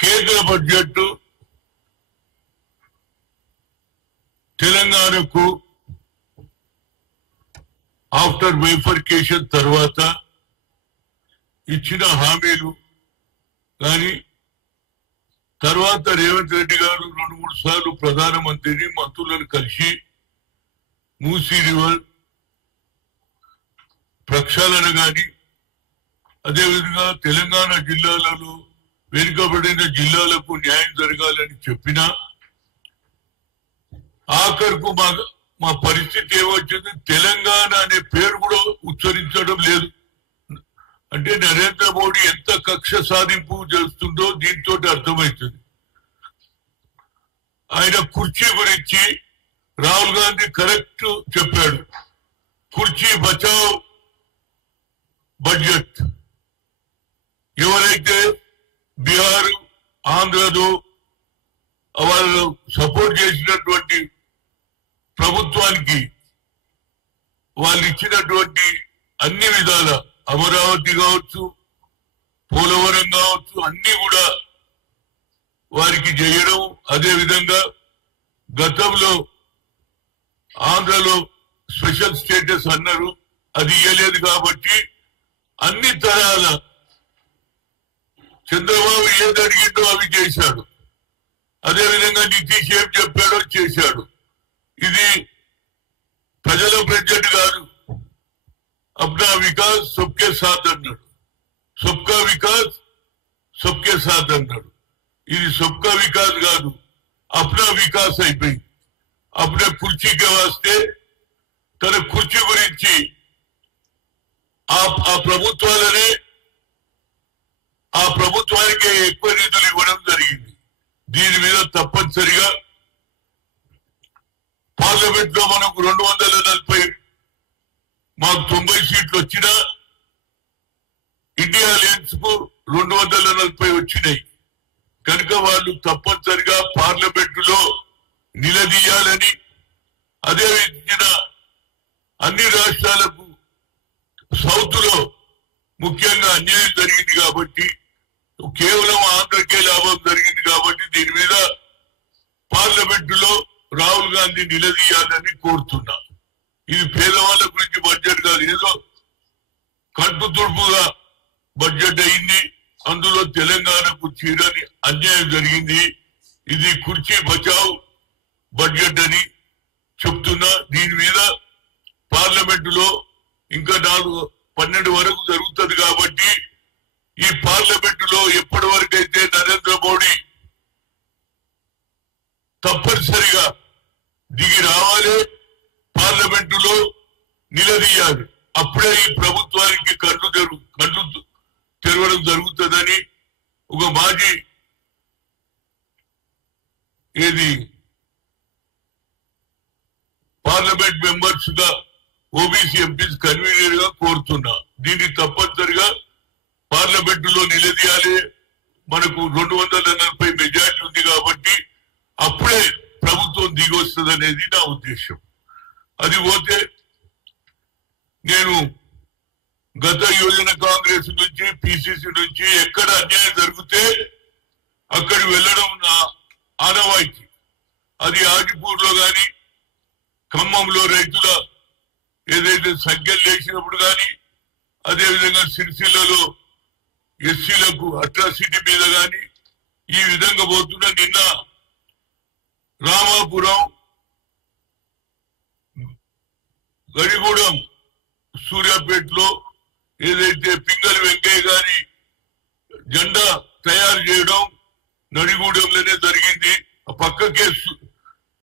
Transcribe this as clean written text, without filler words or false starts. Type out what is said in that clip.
కేంద్ర బడ్జెట్ తెలంగాణకు after bifurcation తర్వాత ఇచ్చిన హామీలు కానీ తర్వాత రేవంత్ రెడ్డి గారు 2-3 సార్లు ప్రధానమంత్రిని మంత్రులను కలిసి మూసీ రివర్ ప్రక్షాళన గాని అదేవిధంగా తెలంగాణ జిల్లాలలో వెనుకబడిన జిల్లాలకు న్యాయం జరగాలని చెప్పినా ఆఖరుకు మా పరిస్థితి ఏమొచ్చింది, తెలంగాణ అనే పేరు కూడా ఉచ్చరించడం లేదు. అంటే నరేంద్ర మోడీ ఎంత కక్ష సాధింపు చేస్తుందో దీంతో అర్థమవుతుంది. ఆయన కుర్చీ గురించి రాహుల్ గాంధీ కరెక్ట్ చెప్పాడు. కుర్చీ బచావ్ బడ్జెట్. ఎవరైతే బీహార్ ఆంధ్రలో వాళ్ళు సపోర్ట్ చేసినటువంటి ప్రభుత్వానికి వాళ్ళు ఇచ్చినటువంటి అన్ని విధాల అమరావతి కావచ్చు, పోలవరం కావచ్చు, అన్ని కూడా వారికి చేయడం. అదే విధంగా గతంలో ఆంధ్రలో స్పెషల్ స్టేటస్ అన్నారు, అది ఇవ్వలేదు. కాబట్టి అన్ని తరాల చంద్రబాబు ఏది అడిగిండో అవి చేశాడు. అదేవిధంగా నితీష్ ఏం చెప్పాడో చేశాడు. ఇది ప్రజల బడ్జెట్ కాదు. అప్నా వికాస్ సబ్కే సాత్ అన్నాడు, సబ్కా వికాస్ సబ్కే సాత్ అన్నాడు. ఇది సబ్కా వికాస్ కాదు, అప్నా వికాస్ అయిపోయింది. అప్నే కుర్చీకి వస్తే తన కుర్చీ గురించి ఆ ప్రభుత్వాలనే ఆ ప్రభుత్వానికి ఎక్కువ నిధులు ఇవ్వడం జరిగింది. దీని మీద తప్పనిసరిగా పార్లమెంట్ లో మనకు 240 మాకు 90 సీట్లు వచ్చినా ఇండియా అలయన్స్ కు 240 వచ్చినాయి. కనుక వాళ్ళు తప్పనిసరిగా పార్లమెంట్ లో నిలదీయాలని, అదే విధంగా అన్ని రాష్ట్రాలకు సౌత్ లో ముఖ్యంగా అన్యాయం జరిగింది కాబట్టి, కేవలం ఆంధ్రకే లాభం జరిగింది కాబట్టి దీని మీద పార్లమెంట్ లో రాహుల్ గాంధీ నిలదీయాలని కోరుతున్నా. ఇది పేదవాళ్ళ గురించి బడ్జెట్ కాదు, ఏదో కంటు తుడుపుగా బడ్జెట్ అయింది. అందులో తెలంగాణకు తీరని అన్యాయం జరిగింది. ఇది కుర్చీ బచావ్ బడ్జెట్ అని చెప్తున్నా. దీని మీద పార్లమెంట్ లో ఇంకా 12 వరకు జరుగుతుంది. కాబట్టి ఈ పార్లమెంట్ లో ఎప్పటి వరకు అయితే నరేంద్ర మోడీ తప్పనిసరిగా దిగి రావాలి, పార్లమెంట్ లో నిలదీయాలి. అప్పుడే ఈ ప్రభుత్వానికి కళ్ళు తెరవడం జరుగుతుందని ఒక మాజీ పార్లమెంట్ మెంబర్స్ గా ఓబీసీ ఎంపీస్ కన్వీనర్ గా కోరుతున్నా. దీన్ని తప్పనిసరిగా పార్లమెంట్ లో నిలదీయాలి. మనకు 240 మెజార్టీ ఉంది కాబట్టి అప్పుడే ప్రభుత్వం దిగి వస్తుంది అనేది నా ఉద్దేశం. అది పోతే నేను గత యోజన కాంగ్రెస్ నుంచి పిసిసి నుంచి ఎక్కడ అన్యాయం జరిగితే అక్కడికి వెళ్ళడం నా ఆనవాయితీ. అది ఆదిపూర్ లో గాని, ఖమ్మంలో రైతుల ఏదైతే సంఖ్యలు లేచినప్పుడు కానీ, అదేవిధంగా సిరిసిల్లలో ఎస్సీలకు అట్రాసిటీ మీద కానీ ఈ విధంగా పోతున్నా. నిన్న రామాపురం, గడిగూడెం, సూర్యాపేటలో ఏదైతే పింగళి వెంకయ్య గారి జెండా తయారు చేయడం నడిగూడెంలోనే జరిగింది. ఆ పక్కకే